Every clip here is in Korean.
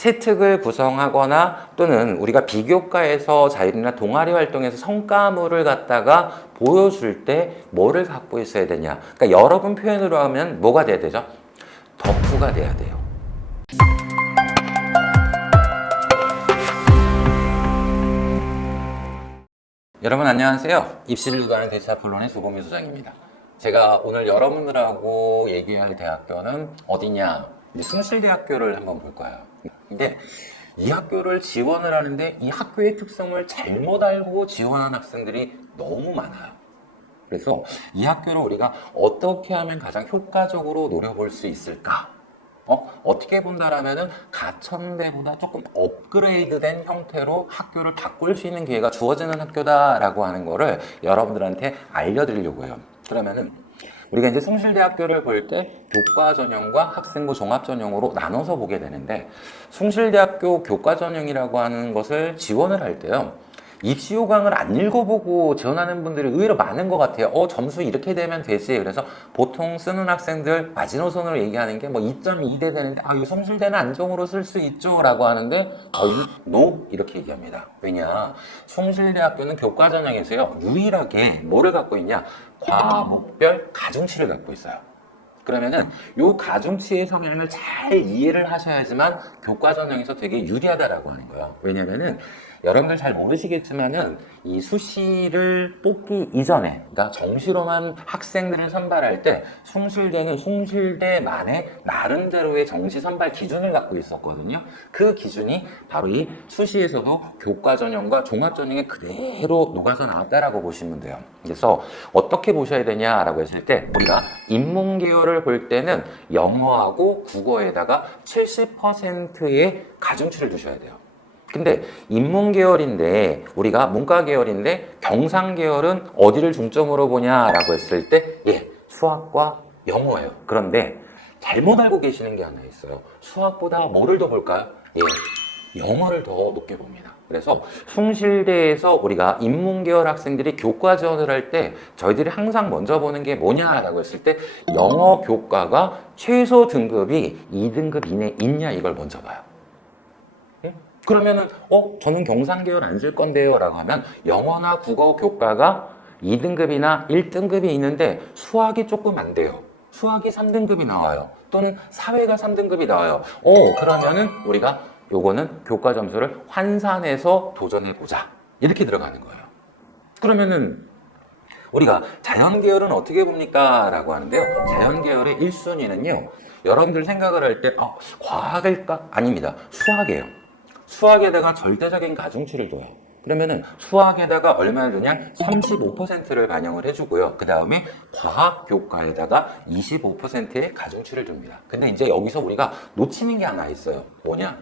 세특을 구성하거나 또는 우리가 비교과에서 자율이나 동아리 활동에서 성과물을 갖다가 보여줄 때 뭐를 갖고 있어야 되냐. 그러니까 여러분 표현으로 하면 뭐가 돼야 되죠? 덕후가 돼야 돼요. 여러분 안녕하세요. 입시를 유도하는 대체학플론의 조범희 소장입니다. 제가 오늘 여러분들하고 얘기할 대학교는 어디냐? 숭실대학교를 한번 볼 거예요. 근데 이 학교를 지원을 하는데 이 학교의 특성을 잘못 알고 지원한 학생들이 너무 많아요. 그래서 이 학교를 우리가 어떻게 하면 가장 효과적으로 노려볼 수 있을까? 어떻게 본다라면은 가천대보다 조금 업그레이드된 형태로 학교를 바꿀 수 있는 기회가 주어지는 학교다라고 하는 거를 여러분들한테 알려드리려고 해요. 그러면은 우리가 이제 숭실대학교를 볼 때 교과 전형과 학생부 종합 전형으로 나눠서 보게 되는데, 숭실대학교 교과 전형이라고 하는 것을 지원을 할 때요, 입시 요강을 안 읽어보고 지원하는 분들이 의외로 많은 것 같아요. 점수 이렇게 되면 되지. 그래서 보통 쓰는 학생들 마지노선으로 얘기하는 게 뭐 2.2대 되는데 이 숭실대는 안정으로 쓸 수 있죠 라고 하는데 저희는 NO 이렇게 얘기합니다. 왜냐, 숭실대학교는 교과 전형에서요 유일하게 뭐를 갖고 있냐, 과목별 가중치를 갖고 있어요. 그러면은 요 가중치의 성향을 잘 이해를 하셔야지만 교과 전형에서 되게 유리하다라고 하는 거예요. 왜냐면은 여러분들 잘 모르시겠지만은 이 수시를 뽑기 이전에, 그러니까 정시로만 학생들을 선발할 때 숭실대는 숭실대만의 나름대로의 정시 선발 기준을 갖고 있었거든요. 그 기준이 바로 이 수시에서도 교과 전형과 종합 전형에 그대로 녹아서 나왔다라고 보시면 돼요. 그래서 어떻게 보셔야 되냐라고 했을 때, 우리가 인문 계열을 볼 때는 영어하고 국어에다가 70%의 가중치를 두셔야 돼요. 근데 인문 계열인데, 우리가 문과 계열인데 경상 계열은 어디를 중점으로 보냐라고 했을 때 수학과 영어예요. 그런데 잘못 알고 계시는 게 하나 있어요. 수학보다 뭐를 더 볼까요? 영어를 더 높게 봅니다. 그래서 숭실대에서 우리가 인문 계열 학생들이 교과 지원을 할 때 저희들이 항상 먼저 보는 게 뭐냐라고 했을 때, 영어 교과가 최소 등급이 2등급 이내에 있냐, 이걸 먼저 봐요. 그러면은 저는 경상계열 안 쓸 건데요 라고 하면, 영어나 국어 교과가 2등급이나 1등급이 있는데 수학이 조금 안 돼요. 수학이 3등급이 나와요. 또는 사회가 3등급이 나와요. 그러면은 우리가 요거는 교과 점수를 환산해서 도전해보자, 이렇게 들어가는 거예요. 그러면은 우리가 자연계열은 어떻게 봅니까? 라고 하는데요, 자연계열의 1순위는요, 여러분들 생각을 할 때 과학일까? 아닙니다. 수학이에요. 수학에다가 절대적인 가중치를 둬요. 그러면은 수학에다가 얼마를 주냐? 35%를 반영을 해주고요. 그 다음에 과학 교과에다가 25%의 가중치를 줍니다. 근데 이제 여기서 우리가 놓치는 게 하나 있어요. 뭐냐?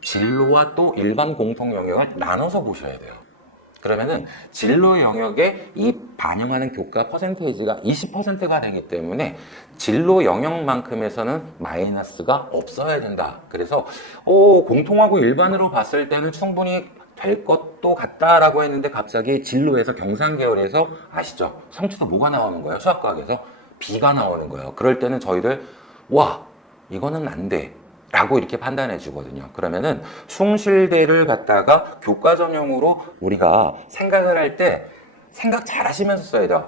진로와 또 일반 공통 영역을 나눠서 보셔야 돼요. 그러면은 진로 영역에 이 반영하는 교과 퍼센테이지가 20%가 되기 때문에 진로 영역만큼에서는 마이너스가 없어야 된다. 그래서 공통하고 일반으로 봤을 때는 충분히 될 것도 같다라고 했는데, 갑자기 진로에서 경상계열에서 아시죠? 성취도 뭐가 나오는 거예요? 수학과학에서 B가 나오는 거예요. 그럴 때는 저희들 이거는 안 돼 라고 이렇게 판단해 주거든요. 그러면은 숭실대를 갖다가 교과 전형으로 우리가 생각을 할 때 생각 잘 하시면서 써야 돼요.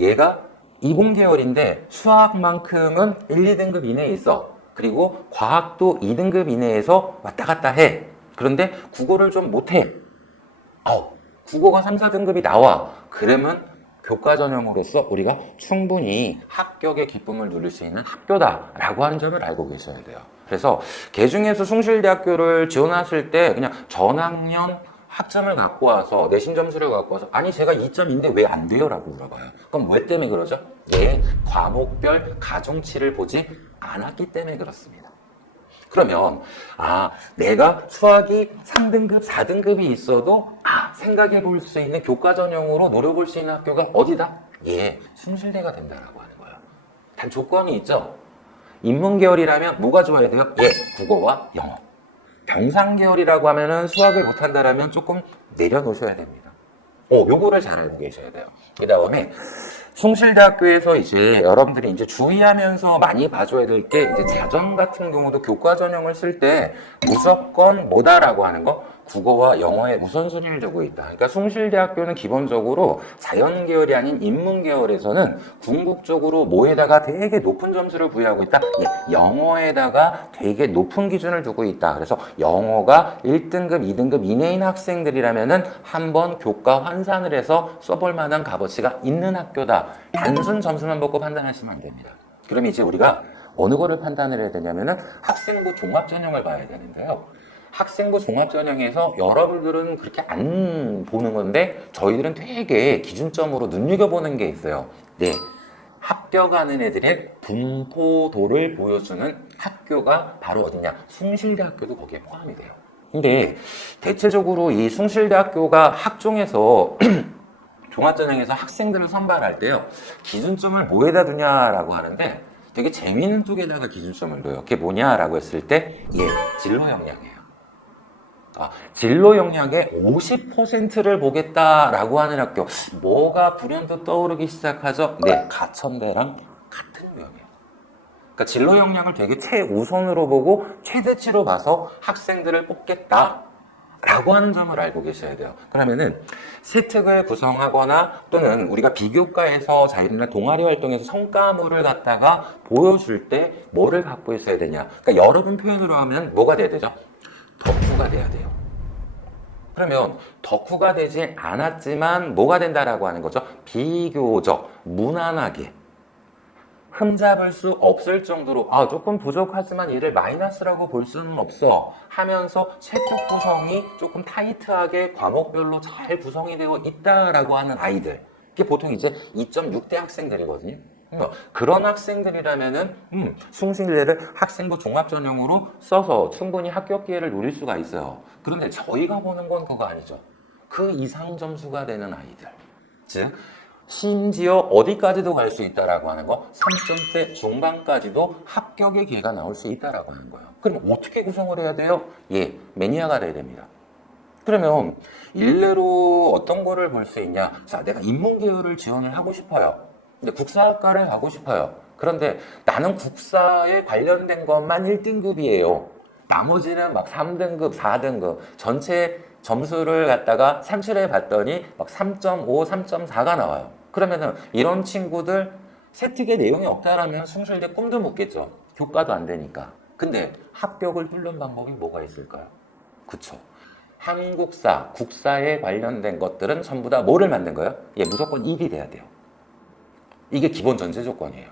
얘가 이공계열인데 수학만큼은 1, 2등급 이내에 있어. 그리고 과학도 2등급 이내에서 왔다 갔다 해. 그런데 국어를 좀 못해. 국어가 3, 4등급이 나와. 그러면 교과 전형으로서 우리가 충분히 합격의 기쁨을 누릴 수 있는 학교다라고 하는 점을 알고 계셔야 돼요. 그래서 개중에서 숭실대학교를 지원하실 때 그냥 전학년 학점을 갖고 와서, 내신 점수를 갖고 와서 제가 2.2인데 왜 안 돼요? 라고 물어봐요. 그럼 왜 때문에 그러죠? 과목별 가중치를 보지 않았기 때문에 그렇습니다. 그러면 내가 수학이 3등급, 4등급이 있어도 생각해 볼 수 있는 교과 전형으로 노려볼 수 있는 학교가 어디다? 숭실대가 된다라고 하는 거예요. 단 조건이 있죠. 인문계열이라면 뭐가 좋아야 돼요? 국어와 영어. 경상계열이라고 하면은 수학을 못한다라면 조금 내려놓으셔야 됩니다. 요거를 잘 알고 계셔야 돼요. 그 다음에 숭실대학교에서 이제 여러분들이 이제 주의하면서 많이 봐줘야 될 게 이제 자전 같은 경우도 교과 전형을 쓸 때 무조건 뭐다라고 하는 거 국어와 영어에 우선순위를 두고 있다. 그러니까 숭실대학교는 기본적으로 자연 계열이 아닌 인문 계열에서는 궁극적으로 뭐에다가 되게 높은 점수를 부여하고 있다. 예, 영어에다가 되게 높은 기준을 두고 있다. 그래서 영어가 1등급, 2등급 이내인 학생들이라면은 한번 교과 환산을 해서 써볼 만한 값어치가 있는 학교다. 단순 점수만 보고 판단하시면 안 됩니다. 그럼 이제 우리가 어느 거를 판단을 해야 되냐면은 학생부 종합전형을 봐야 되는데요. 학생부 종합전형에서 여러분들은 그렇게 안 보는 건데 저희들은 되게 기준점으로 눈여겨보는 게 있어요. 네, 합격하는 애들의 분포도를 보여주는 학교가 바로 어디냐? 숭실대학교도 거기에 포함이 돼요. 근데 대체적으로 이 숭실대학교가 학종에서 종합전형에서 학생들을 선발할 때요, 기준점을 뭐에다 두냐라고 하는데 되게 재미있는 쪽에다가 기준점을 둬요. 그게 뭐냐라고 했을 때, 예, 진로 역량이에요. 진로 역량의 50%를 보겠다라고 하는 학교, 뭐가 불현듯 떠오르기 시작하죠? 네, 가천대랑 같은 유형이에요. 그러니까 진로 역량을 되게 최우선으로 보고 최대치로 봐서 학생들을 뽑겠다라고 하는 점을 알고 계셔야 돼요. 그러면은 세특을 구성하거나 또는 우리가 비교과에서 자기들이나 동아리 활동에서 성과물을 갖다가 보여줄 때 뭐를 갖고 있어야 되냐? 그러니까 여러분 표현으로 하면 뭐가 돼야 되죠? 덕후가 돼야 돼요. 그러면 덕후가 되지 않았지만 뭐가 된다라고 하는 거죠? 비교적 무난하게 흠잡을 수 없을 정도로 조금 부족하지만 얘를 마이너스라고 볼 수는 없어 하면서 세특 구성이 조금 타이트하게 과목별로 잘 구성이 되어 있다라고 하는 아이들, 이게 보통 이제 2.6대 학생들이거든요. 그런 학생들이라면은 숭실대를 학생부 종합전형으로 써서 충분히 합격 기회를 누릴 수가 있어요. 그런데 저희가 보는 건 그거 아니죠. 그 이상 점수가 되는 아이들, 즉 심지어 어디까지도 갈 수 있다라고 하는 거, 3점대 중반까지도 합격의 기회가 나올 수 있다라고 하는 거예요. 그럼 어떻게 구성을 해야 돼요? 예, 매니아가 돼야 됩니다. 그러면 일례로 어떤 거를 볼 수 있냐? 자, 내가 인문계열을 지원을 하고 싶어요. 근데 국사학과를 가고 싶어요. 그런데 나는 국사에 관련된 것만 1등급이에요. 나머지는 막 3등급, 4등급, 전체 점수를 갖다가 산출해 봤더니 막 3.5, 3.4가 나와요. 그러면은 이런 친구들 세특의 내용이 없다라면 숭실대 꿈도 못 깼죠. 교과도 안 되니까. 근데 합격을 뚫는 방법이 뭐가 있을까요? 그쵸. 한국사, 국사에 관련된 것들은 전부 다 뭐를 만든 거예요? 예, 무조건 입이 돼야 돼요. 이게 기본 전제 조건이에요.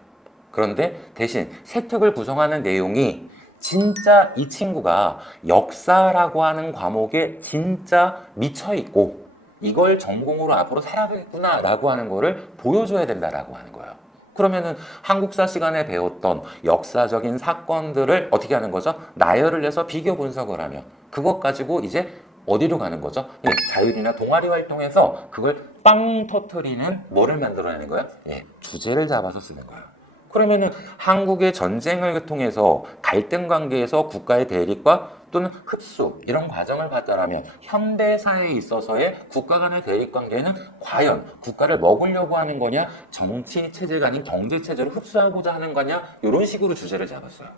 그런데 대신 세특을 구성하는 내용이 진짜 이 친구가 역사라고 하는 과목에 진짜 미쳐있고 이걸 전공으로 앞으로 살아가겠구나 라고 하는 거를 보여줘야 된다라고 하는 거예요. 그러면은 한국사 시간에 배웠던 역사적인 사건들을 어떻게 하는 거죠? 나열을 해서 비교 분석을 하면 그것 가지고 이제 어디로 가는 거죠? 예, 자율이나 동아리 활동에서 그걸 빵 터트리는 뭐를 만들어내는 거예요? 예, 주제를 잡아서 쓰는 거예요. 그러면은 한국의 전쟁을 통해서 갈등 관계에서 국가의 대립과 또는 흡수 이런 과정을 봤다라면 현대사에 있어서의 국가 간의 대립 관계는 과연 국가를 먹으려고 하는 거냐, 정치 체제가 아닌 경제 체제를 흡수하고자 하는 거냐, 이런 식으로 주제를 잡았어요.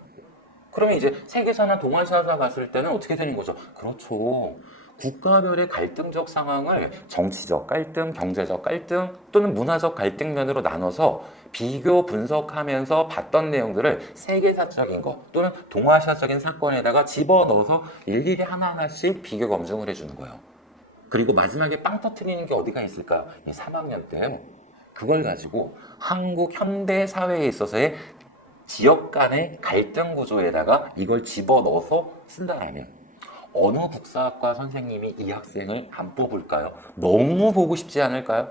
그러면 이제 세계사나 동아시아사 봤을 때는 어떻게 되는 거죠? 그렇죠. 국가별의 갈등적 상황을 정치적 갈등, 경제적 갈등 또는 문화적 갈등 면으로 나눠서 비교 분석하면서 봤던 내용들을 세계사적인 것 또는 동아시아적인 사건에다가 집어넣어서 일일이 하나하나씩 비교 검증을 해주는 거예요. 그리고 마지막에 빵 터트리는 게 어디가 있을까요? 3학년 때 그걸 가지고 한국 현대 사회에 있어서의 지역 간의 갈등 구조에다가 이걸 집어넣어서 쓴다라면 어느 국사학과 선생님이 이 학생을 안 뽑을까요? 너무 보고 싶지 않을까요?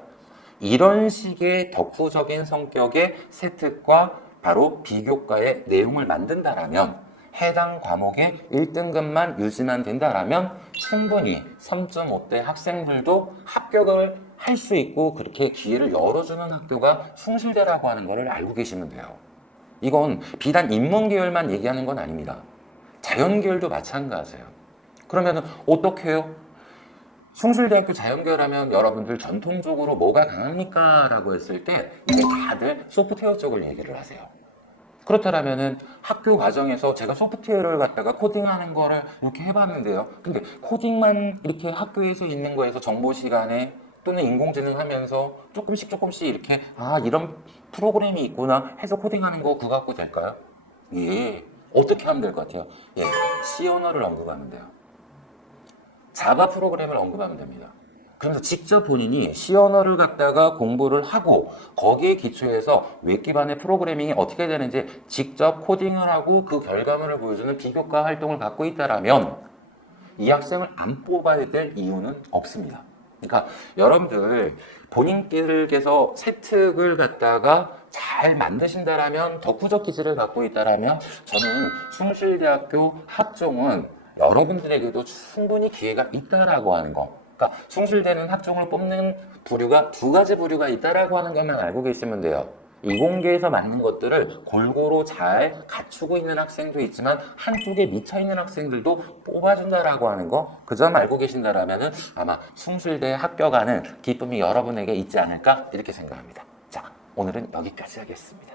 이런 식의 덕후적인 성격의 세특과 바로 비교과의 내용을 만든다라면 해당 과목의 1등급만 유지만 된다라면 충분히 3.5대 학생들도 합격을 할 수 있고 그렇게 기회를 열어주는 학교가 숭실대라고 하는 것을 알고 계시면 돼요. 이건 비단 인문계열만 얘기하는 건 아닙니다. 자연계열도 마찬가지예요. 그러면 어떻게 해요? 숭실대학교 자연계라면 여러분들 전통적으로 뭐가 강합니까? 라고 했을 때 이제 다들 소프트웨어 쪽을 얘기를 하세요. 그렇다면은 학교 과정에서 제가 소프트웨어를 갖다가 코딩하는 거를 이렇게 해봤는데요. 근데 코딩만 이렇게 학교에서 있는 거에서 정보 시간에 또는 인공지능 하면서 조금씩 이렇게 이런 프로그램이 있구나 해서 코딩하는 거 그거 갖고 될까요? 예. 어떻게 하면 될 것 같아요? 예. C 언어를 언급하면 돼요. 자바 프로그램을 언급하면 됩니다. 그러면서 직접 본인이 C 언어를 갖다가 공부를 하고 거기에 기초해서 웹 기반의 프로그래밍이 어떻게 되는지 직접 코딩을 하고 그 결과물을 보여주는 비교과 활동을 갖고 있다라면 이 학생을 안 뽑아야 될 이유는 없습니다. 그러니까 여러분들 본인께서 세특을 갖다가 잘 만드신다라면 덕후적 기질을 갖고 있다라면 저는 숭실대학교 학종은 여러분들에게도 충분히 기회가 있다라고 하는 거. 그러니까 숭실대는 학종을 뽑는 부류가 두 가지 부류가 있다라고 하는 것만 알고 계시면 돼요. 이공계에서 맞는 것들을 골고루 잘 갖추고 있는 학생도 있지만 한쪽에 미쳐있는 학생들도 뽑아준다라고 하는 거 그 점 알고 계신다라면 아마 숭실대에 합격하는 기쁨이 여러분에게 있지 않을까 이렇게 생각합니다. 자, 오늘은 여기까지 하겠습니다.